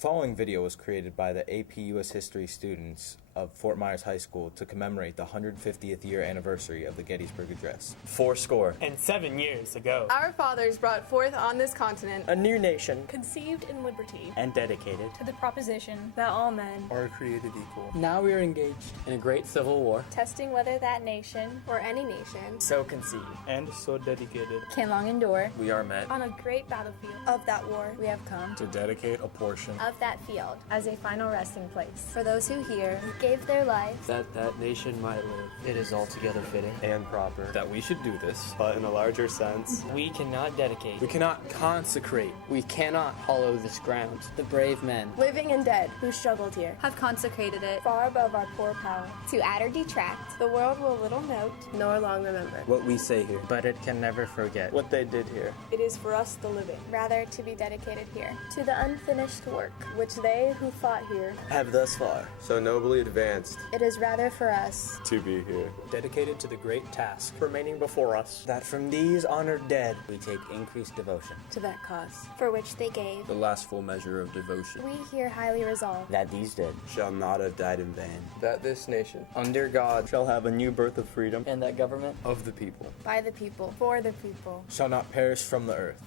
following video was created by the AP US History students of Fort Myers High School to commemorate the 150th year anniversary of the Gettysburg Address. 7 years ago, our fathers brought forth on this continent a new nation, conceived in liberty and dedicated to the proposition that all men are created equal. Now we are engaged in a great civil war, testing whether that nation or any nation so conceived and so dedicated can long endure. We are met on a great battlefield of that war. We have come to dedicate a portion of that field as a final resting place for those who here gave their lives that nation might live. It is altogether fitting and proper that we should do this, but in a larger sense, we cannot dedicate, we cannot consecrate, we cannot hollow this ground. The brave men, living and dead, who struggled here, have consecrated it far above our poor power. To add or detract, the world will little note nor long remember what we say here, but it can never forget what they did here. It is for us the living, rather to be dedicated here to the unfinished work which they who fought here have thus far so nobly advanced. It is rather for us to be here, dedicated to the great task remaining before us, that from these honored dead we take increased devotion to that cause for which they gave the last full measure of devotion. We here highly resolve that these dead shall not have died in vain, that this nation under God shall have a new birth of freedom, and that government of the people, by the people, for the people shall not perish from the earth.